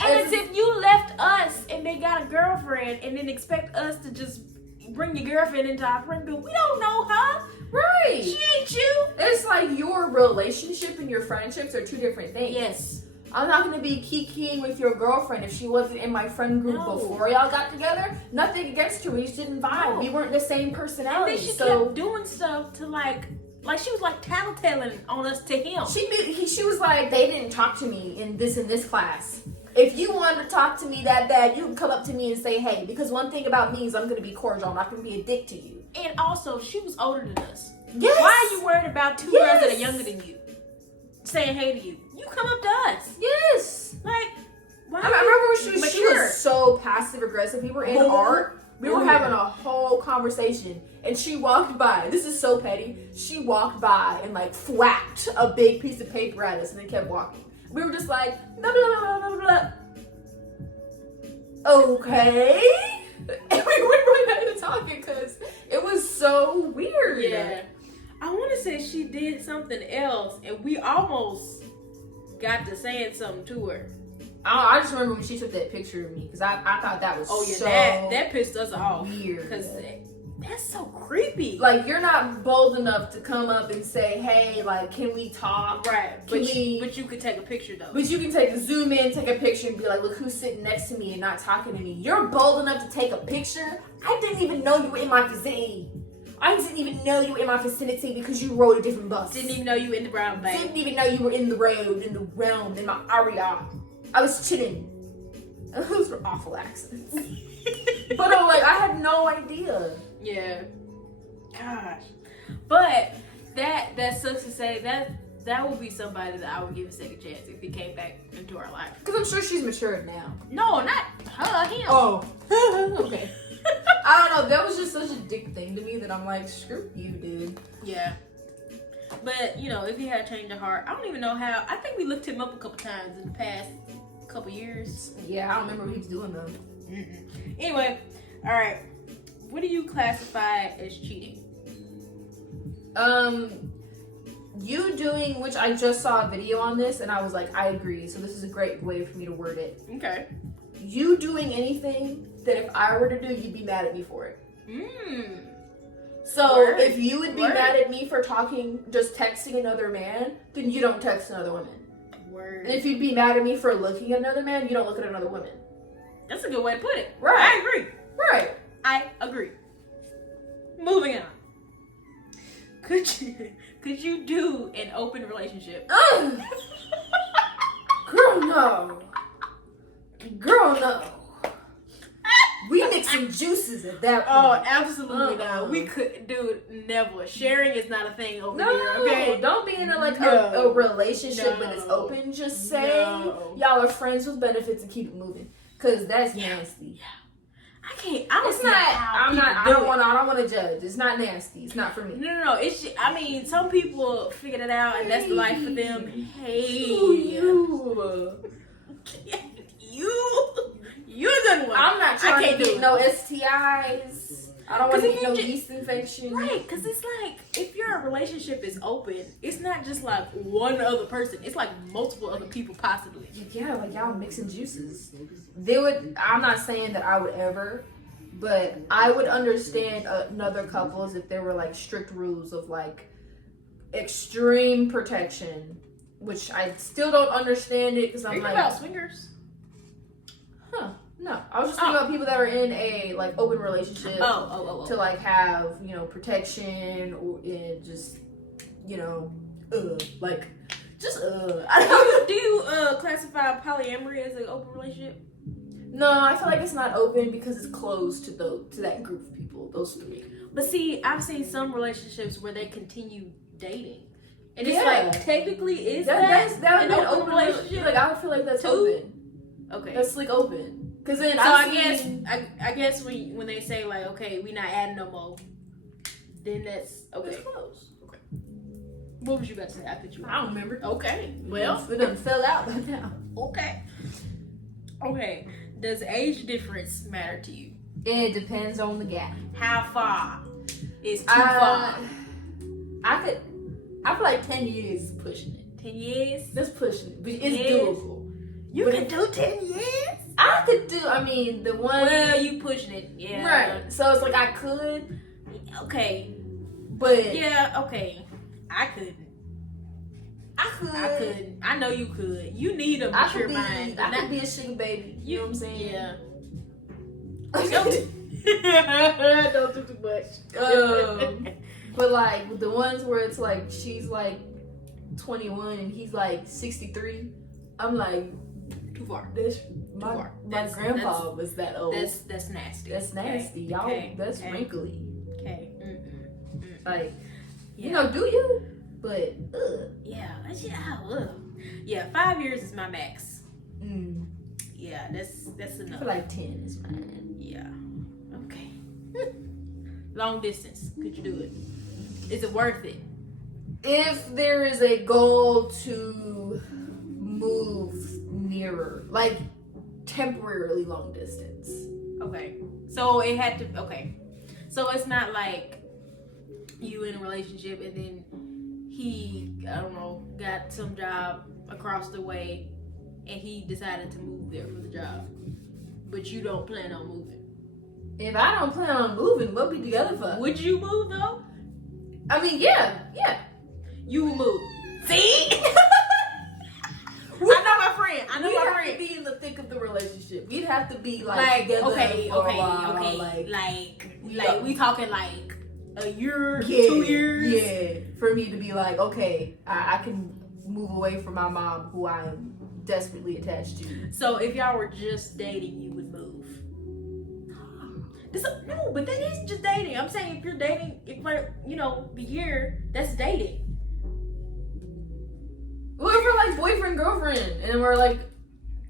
And as if you left us and they got a girlfriend and then expect us to just bring your girlfriend into our friend group. We don't know her. Right. She ain't you. It's like your relationship and your friendships are two different things. Yes. I'm not gonna be kikiing with your girlfriend if she wasn't in my friend group No. before y'all got together. Nothing against her, we just didn't vibe. No. We weren't the same And personality. then she So kept doing stuff to like she was like tattletelling on us to him. she was like, they didn't talk to me in this class. If you wanted to talk to me that bad, you can come up to me and say, hey, because one thing about me is I'm gonna be cordial. I'm not gonna be a dick to you. And also, she was older than us. Yes. Why are you worried about two girls that are Yes. younger than you saying hey to you? You come up to us. Yes. Like, why? I remember when she mature. was so passive aggressive. We were in art. We were having a whole conversation, and she walked by. This is so petty. She walked by and like thwacked a big piece of paper at us, and then kept walking. We were just like, blah, blah, blah, blah, blah, blah. Okay. And we went right back to talking because it was so weird. Yeah. I want to say she did something else, and we almost got to saying something to her. I just remember when she took that picture of me because I thought that was so that pissed us off. weird. Because that's so creepy. Like, you're not bold enough to come up and say, hey, like, can we talk? Right. Can But you could take a picture though. But you can zoom in, take a picture, and be like, look who's sitting next to me and not talking to me. You're bold enough to take a picture? I didn't even know you were in my vicinity. I didn't even know you were in my vicinity because you rode a different bus. Didn't even know you in the brown bag. Didn't even know you were in the road, in the realm, in my area. I was chilling. Those were awful accents. But I'm like, I had no idea. Yeah. Gosh. But that sucks to say that would be somebody that I would give a second chance if he came back into our life. Because I'm sure she's matured now. No, not her, him. Oh. Okay. I don't know. That was just such a dick thing to me that I'm like, screw you, dude. Yeah. But, you know, if he had a change of heart, I don't even know how. I think we looked him up a couple times in the past couple years. Yeah, I don't remember what he was doing though. Anyway, all right. What do you classify as cheating? You doing, which I just saw a video on this and I was like, I agree. So this is a great way for me to word it. Okay. You doing anything that if I were to do, you'd be mad at me for it. So Word. if you would be Word. mad at me for just texting another man, then you don't text another woman. Word. And if you'd be mad at me for looking at another man, you don't look at another woman. That's a good way to put it. Right. I agree. Right. I agree. Moving on. Could you do an open relationship? Ugh. Girl, no. Girl, no. We mixing juices at that point. Oh, absolutely Uh-uh. not. We could, dude. Never. Sharing is not a thing over No, here. Okay. don't be in a No. relationship when it's No. open. Just say No. y'all are friends with benefits and keep it moving. Cause that's nasty. I can't. I don't It's see not. how I'm not. I people don't do want. it. I don't want to judge. It's not nasty. It's not for me. No. It's. I mean, some people figured it out, and that's the life for them. Hey, Ooh, you. you're the good one. I'm not trying can't to do get it. no STIs. I don't want 'Cause to if get no you yeast infection. Right, because it's like if your relationship is open, it's not just like one other person. It's like multiple other people possibly. Yeah, like y'all mixing juices. I'm not saying that I would ever, but I would understand another couples if there were like strict rules of like extreme protection, which I still don't understand it because I'm Think like, about swingers. no. I was just thinking about people that are in a like open relationship Oh. to like have, you know, protection or and just, you know, like just I don't Do you classify polyamory as an open relationship? No, I feel like it's not open because it's closed to that group of people, those three. But see, I've seen some relationships where they continue dating, and it's Yeah. like technically is That would an be an open open relationship? Like I would feel like that's Too? open. Okay. That's like open. Cause then So I've I seen- guess when they say like, okay, we not adding no more, then that's okay. it's closed. Okay. What was you about to say? I thought you. I don't remember. Okay. Well. it done fell out by now. Okay. Okay. Does age difference matter to you? It depends on the guy. How far is too far? I feel like 10 years is pushing it. 10 years? That's pushing it, but it's Yes. doable. You But can do 10 years? I could do. I mean, the one. Well, you pushing it. Yeah. Right. So it's like I could, Okay. but Yeah, okay. I couldn't. I could. I couldn't. I know you could. You need a I mature could be. mind. I could be a sugar baby. You know what I'm saying? Yeah. Don't Don't do too much. but like with the ones where it's like she's like 21 and he's like 63, I'm like, Too far. this Too far. my grandpa was that old. That's nasty. That's nasty, Okay. y'all. Okay. That's Okay. wrinkly. Okay. Like, Yeah. you know, do you? But Yeah. Yeah. 5 years is my max. mm, Yeah. That's I enough. feel like 10 is fine. Yeah. Okay. Long distance. Could you do it? Is it worth it? If there is a goal to move nearer, like temporarily long distance. Okay. So it had to. Okay. So it's not like you in a relationship and then he, I don't know, got some job across the way and he decided to move there for the job, but you don't plan on moving. If I don't plan on moving, we'll be together for. Would you move though? I mean, yeah. You would move. See? I know my friend. I know We'd my have friend. to be in the thick of the relationship. We'd have to be like together okay, for a while, like we talking like a year, yeah, 2 years. Yeah, for me to be like, okay, I can move away from my mom, who I am desperately attached to. So if y'all were just dating, you would move. No, but that is just dating. I'm saying if you're dating, if for the year, that's dating. Well, if we're like boyfriend, girlfriend, and we're like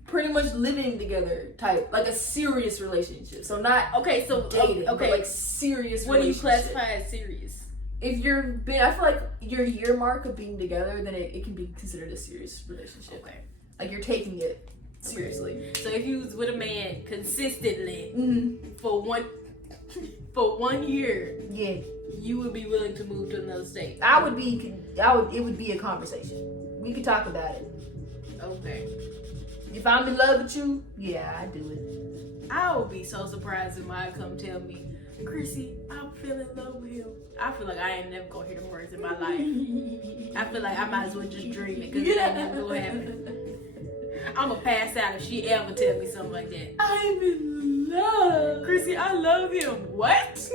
pretty much living together type, like a serious relationship. So not Okay, so dating, okay. but like serious What do you relationship. classify as serious? If I feel like your year mark of being together, then it can be considered a serious relationship. Okay. Like you're taking it seriously. So if you was with a man consistently Mm-hmm. for 1 year, Yeah, you would be willing to move to another state. it would be a conversation. We could talk about it. Okay. If I'm in love with you, yeah, I do it. I would be so surprised if Maya come tell me, Chrissy, I'm feeling in love with him. I feel like I ain't never gonna hear them words in my life. I feel like I might as well just dream it because it ain't never gonna happen. I'm gonna pass out if she ever tell me something like that. I'm in love. Chrissy, I love him. What?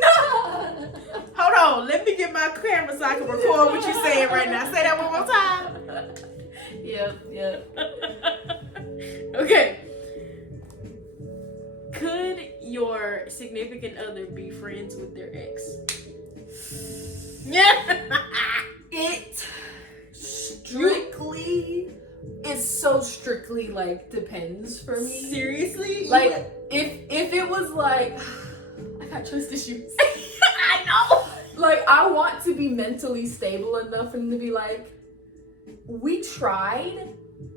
Hold on, let me get my camera so I can record what you're saying right now. Say that one more time. Yep. Okay. Could your significant other be friends with their ex? Yeah. It so strictly like depends for me. Seriously? Like if it was like I got trust issues. I know. Like I want to be mentally stable enough for them to be like, we tried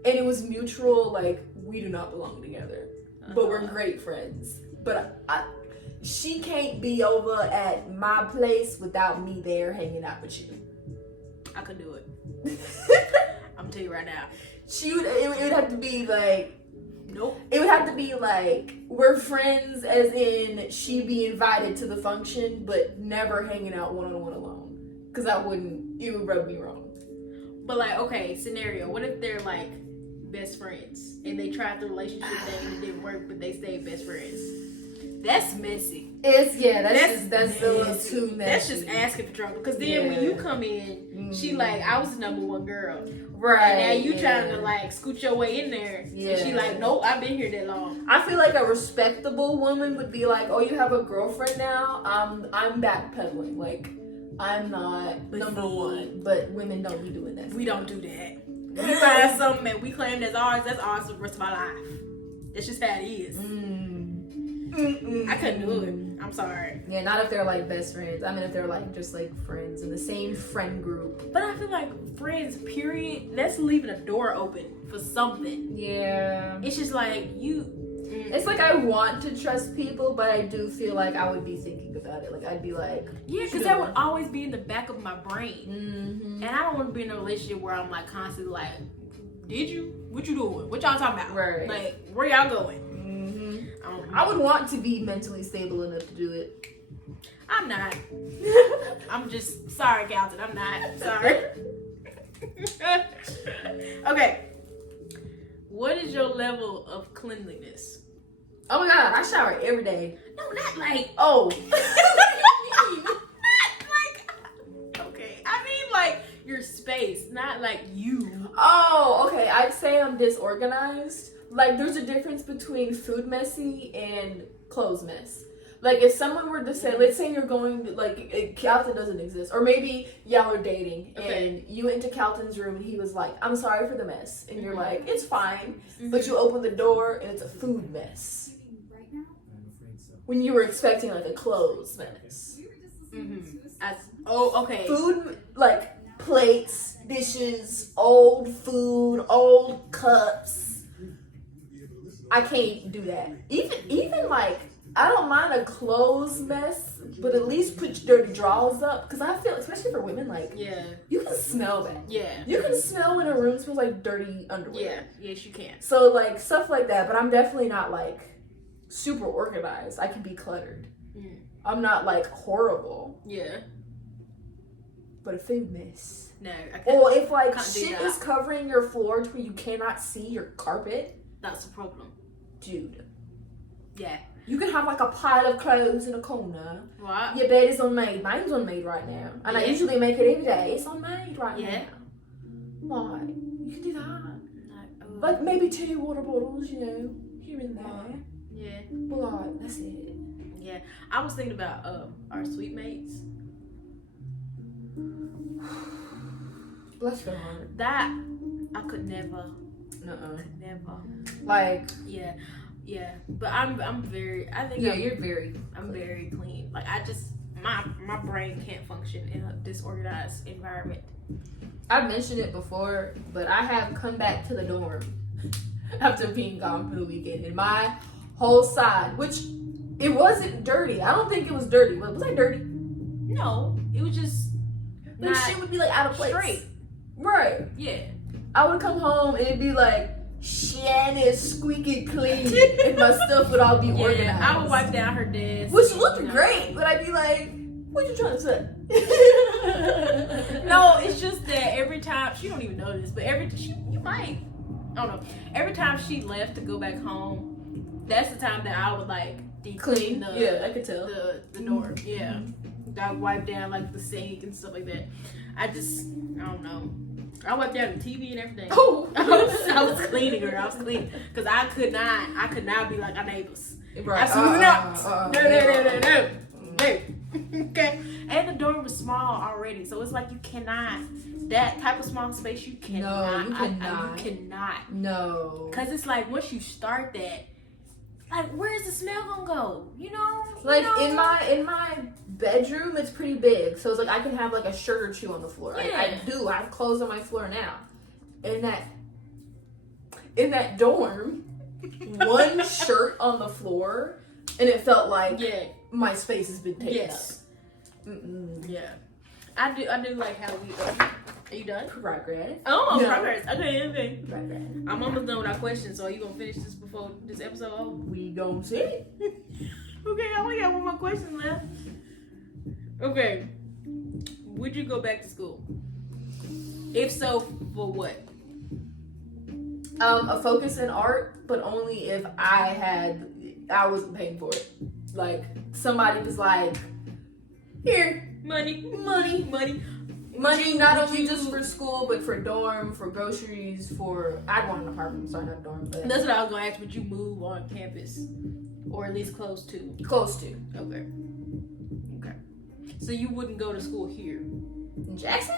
and it was mutual, like we do not belong together. But we're great friends. But she can't be over at my place without me there hanging out with you. I could do it. I'm gonna tell you right now. It would have to be like, Nope. it would have to be like, we're friends as in she be invited to the function, but never hanging out one-on-one alone. Because it would rub me wrong. But like, okay, scenario. What if they're like best friends and they tried the relationship thing and it didn't work, but they stayed best friends? That's messy. That's a little messy. too messy. That's just asking for trouble. Because then when you come in, she like, I was the number one girl. Right. And now you trying to like scoot your way in there. Yeah. And she like, nope, I've been here that long. I feel like a respectable woman would be like, oh, you have a girlfriend now? I'm backpedaling. Like, I'm not number one. But women don't be doing that. We don't do that. We find something and we claim that's ours for the rest of our life. That's just how it is. I couldn't do it. I'm sorry. Yeah, not if they're like best friends. I mean, if they're like just like friends in the same friend group. But I feel like friends, period, that's leaving a door open for something. Yeah. It's just like It's like I want to trust people, but I do feel like I would be thinking about it. Like I'd be like, yeah, because that would always be in the back of my brain. Mm-hmm. And I don't want to be in a relationship where I'm like constantly like, did you? What you doing? What y'all talking about? Right. Like, where y'all going? I would want to be mentally stable enough to do it. I'm not. I'm just sorry, Calton. I'm not sorry. Okay. What is your level of cleanliness? Oh my god, I shower every day. No, not like. Oh. Okay. I mean like your space, not like you. Oh, okay. I'd say I'm disorganized. Like, there's a difference between food messy and clothes mess. Like, if someone were to say, let's say you're going to, like, Calton doesn't exist, or maybe y'all are dating, Okay. and you went to Calton's room, and he was like, I'm sorry for the mess. And you're like, it's fine. Mhm. But you open the door, and it's a food mess. When you were expecting, like, a clothes mess. Oh, okay. Food, like, plates, dishes, old food, old cups. I can't do that. Even like, I don't mind a clothes mess, but at least put your dirty drawers up. Because I feel, especially for women, like, Yeah. you can smell that. Yeah. You can smell when a room smells like dirty underwear. Yeah. Yes, you can. So, like, stuff like that. But I'm definitely not, like, super organized. I can be cluttered. Mm. I'm not, like, horrible. Yeah. But a food mess. No, I can't. Or if, like, Can't do shit that. is covering your floor to where you cannot see your carpet. That's the problem. Dude. Yeah. You can have, like, a pile of clothes in a corner. What? Your bed is unmade. Mine's unmade right now. And I Yeah. usually make it every day. It's unmade right Yeah. now. Why? You can do that. No. Like, maybe 2 water bottles, you know, here and there. Yeah. But, like, that's it. Yeah. I was thinking about our sweet mates. Bless your heart. That I could never. Nuh-uh. Could never. Like, Yeah. Yeah. But I'm very. I think yeah, you're very. I'm very clean. Like I just my brain can't function in a disorganized environment. I've mentioned it before, but I have come back to the dorm after being gone for the weekend, and my whole side, which it wasn't dirty. I don't think it was dirty. Was it dirty? No, it was just But not shit would be like out of place. straight. Right. Yeah. I would come home and it'd be like Shannon's squeaky clean, and my stuff would all be organized. Yeah. I would wipe down her desk. Which looked you know. great, but I'd be like, what you trying to say? No, it's just that every time she don't even know this, but you might. I don't know. Every time she left to go back home, that's the time that I would like deep clean the Yeah, I could tell. the door. Yeah. I wipe down like the sink and stuff like that. I don't know. I wiped down the TV and everything. Oh, I was cleaning her. I was cleaning because I could not be like our neighbors. right. Absolutely not. No. Okay. And the door was small already, so it's like you cannot. That type of small space, you cannot. you cannot. You cannot. No. Cause it's like once you start that, like where's the smell gonna go? You know. Like you know? in my bedroom, it's pretty big, so it's like I can have like a shirt or two on the floor. Yeah. I have clothes on my floor now. In that dorm, one shirt on the floor, and it felt like Yeah. my space has been taken Yes. up. Mm-mm. Yeah. I do like how we. Are you done? Progress. Oh, No. progress. Okay. Progress. I'm almost done with our questions, so are you gonna finish this before this episode over? We gon' see. Okay, I only got one more question left. Okay. Would you go back to school? If so, for what? A focus in art, but only if I wasn't paying for it. Like somebody was like, here, Money. money, not only just for school, but for dorm, for groceries, I'd want an apartment, sorry, not dorm, but That's what I was gonna ask. Would you move on campus, or at least close to? close to. Okay. So you wouldn't go to school here? In Jackson?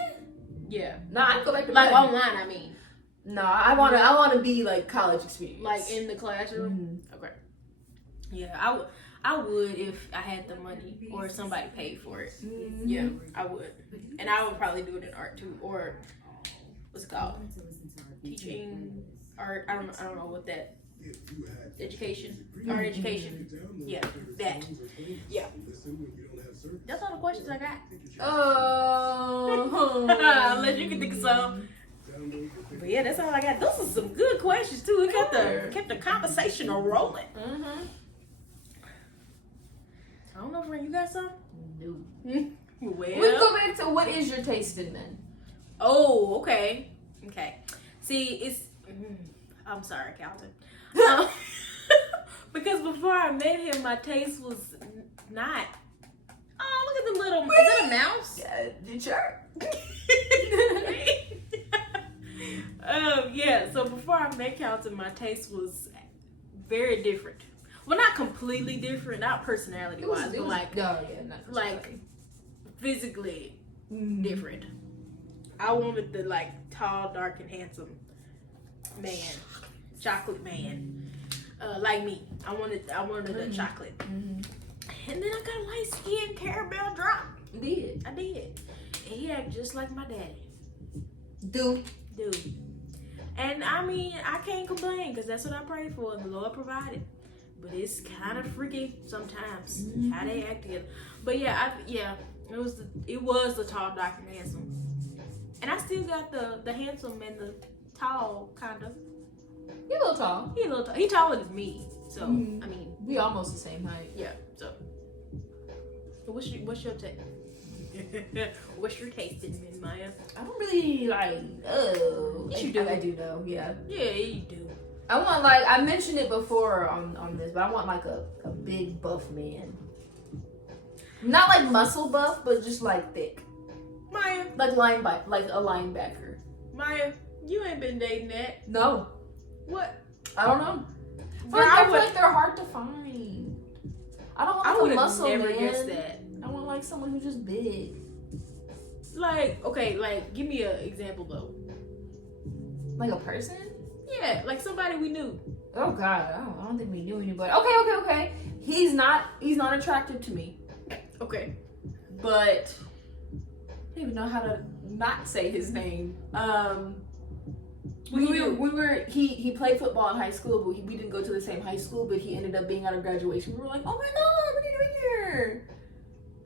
Yeah. Nah, I'd go back to Like mine. online, I mean. No, I wanna be like college experience. Like in the classroom. Mhm. Okay. Yeah, I would if I had the money or somebody paid for it. Mhm. Yeah, I would, and I would probably do it in art too, or what's it called? Teaching art. I don't know what that. Education. Art education. Yeah, that. Yeah. That's all the questions I got. Oh. Unless you can think of some. But yeah, that's all I got. Those are some good questions too. We kept the conversation rolling. Mm-hmm. I don't know, friend. You got some? No. Well. We go back to what is your taste in men? Oh, okay. See, it's. I'm sorry, Calvin. Because before I met him, my taste was not. Oh, look at the little. Is that a mouse? Yeah, sure. Yeah. So before I met Calvin, my taste was very different. Well, not completely different, not personality wise, but like, physically different. I wanted the like tall, dark, and handsome man, chocolate man, like me. I wanted a chocolate, and then I got light skin, caramel drop. I did, and he acted just like my daddy. Dude. And I mean, I can't complain because that's what I prayed for, and the Lord provided. But it's kind of freaky sometimes how they act together. But yeah, it was the tall, dark, and handsome. And I still got the handsome and the tall kind of. He a little tall. He taller than me. So I mean, we almost the same height. Yeah. So what's your take? What's your taste in men, Maya? I don't really like. Yes, you do. I do know. Yeah. Yeah, you do. I want like I mentioned it before on this, but I want like a big buff man. Not like muscle buff, but just like thick. Maya. Like a linebacker. Maya, you ain't been dating that. No. What? I don't know. Girl, I feel like they're hard to find. I don't want like a muscle never man. Guessed that. I want like someone who's just big. Like, okay, like give me an example though. Like a person? Yeah, like somebody we knew. Oh God, I don't think we knew anybody. Okay. He's not attractive to me. Okay. But I don't even know how to not say his name. He played football in high school, but we didn't go to the same high school, but he ended up being at our graduation. We were like, oh my God, what are you doing here?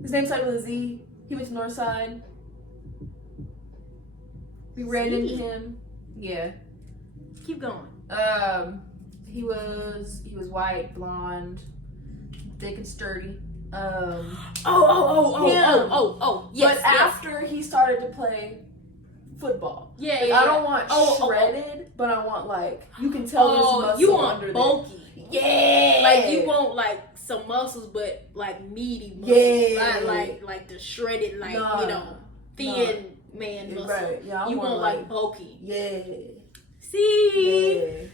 His name started with a Z. He went to Northside. We ran into him. Yeah. Keep going. He was white, blonde, thick and sturdy. Yes. But after he started to play football, yeah. I don't want shredded, but I want like you can tell there's muscle you want under bulky. There. Yeah. Like you want like some muscles, but like meaty muscles. Yeah. Not like the shredded, like thin man muscle. Right. Yeah. You want like bulky. Yeah. See.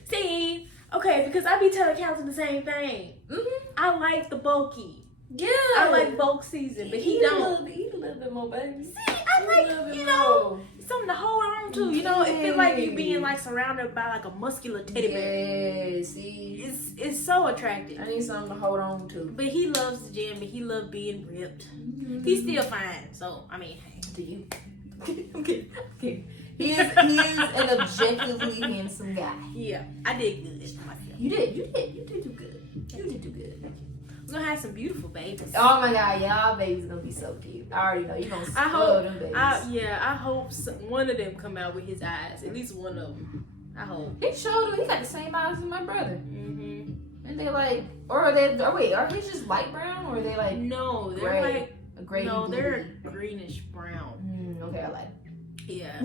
Okay, because I be telling Calvin the same thing. I like the bulky. Yeah. I like bulk season, but he don't. Eat a little bit more, baby. See, I like, something to hold on to. You know, it feel like you being like surrounded by like a muscular teddy bear. Yeah, see. It's so attractive. I need something to hold on to. But he loves the gym, but he loves being ripped. He's still fine, so I mean, hey. Do you? I'm kidding. He is an objectively handsome guy. Yeah, I did good myself. You did do good. You did do good. We're gonna have some beautiful babies. Oh my God, y'all babies gonna be so cute. I already know you're gonna spoil them babies. I hope one of them come out with his eyes. At least one of them. I hope. He showed him. He got the same eyes as my brother. And they like, are they just light brown or are they like? No, they're gray, like a gray. No, they're greenish brown. Okay, I like. Yeah.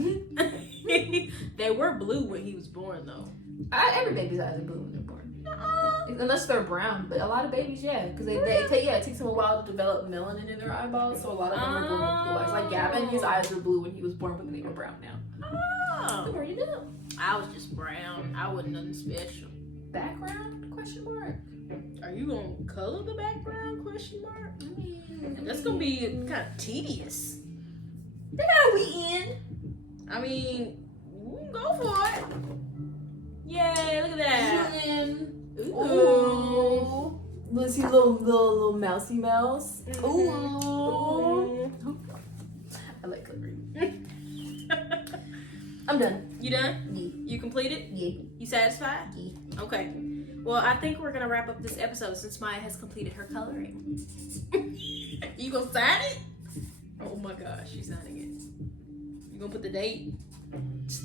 They were blue when he was born though. Every baby's eyes are blue when they're born. Unless they're brown, but a lot of babies, because it takes them a while to develop melanin in their eyeballs, so a lot of them are born with blue eyes. Like Gavin, his eyes were blue when he was born, but they were brown now. Oh. The more you know. I was just brown. I wasn't nothing special. Background? Question mark. Are you gonna color the background? Question mark. That's gonna be kind of tedious. They gotta be in. I mean, go for it. Yay! Look at that. Ooh. Let's see little mousy mouse. Ooh. I like coloring. I'm done. You done? Yeah. You completed? Yeah. You satisfied? Yeah. Okay. Well, I think we're gonna wrap up this episode since Maya has completed her coloring. You gonna sign it? Oh my gosh, she's signing it. You gonna put the date?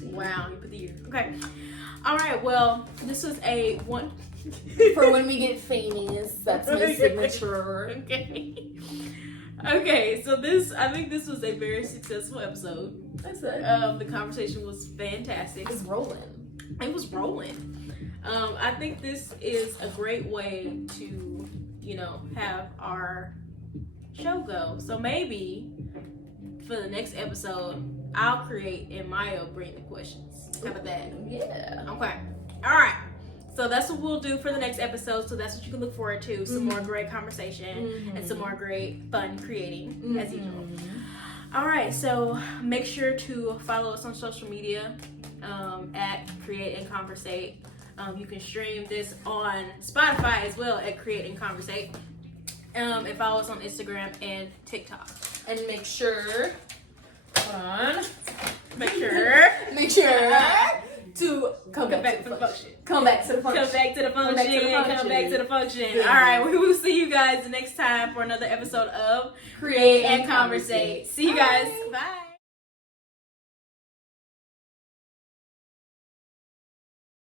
Wow, you put the year. Okay. All right. Well, this was a one for when we get famous. That's my signature. Okay. Okay. So I think this was a very successful episode. That's it. The conversation was fantastic. It's rolling. It was rolling. I think this is a great way to, have our show go. So maybe for the next episode, I'll create and Maya bring the questions. How about that? Yeah. Okay. All right. So that's what we'll do for the next episode. So that's what you can look forward to. Some more great conversation and some more great fun creating as usual. All right. So make sure to follow us on social media at Create and Conversate. You can stream this on Spotify as well at Create and Conversate. And follow us on Instagram and TikTok. And make sure. Hold on. Make sure to come back to the function. Come back to the function. Come back to the function. Come back to the function. Good. All right, we will see you guys next time for another episode of Create and Conversate. See you guys. Bye.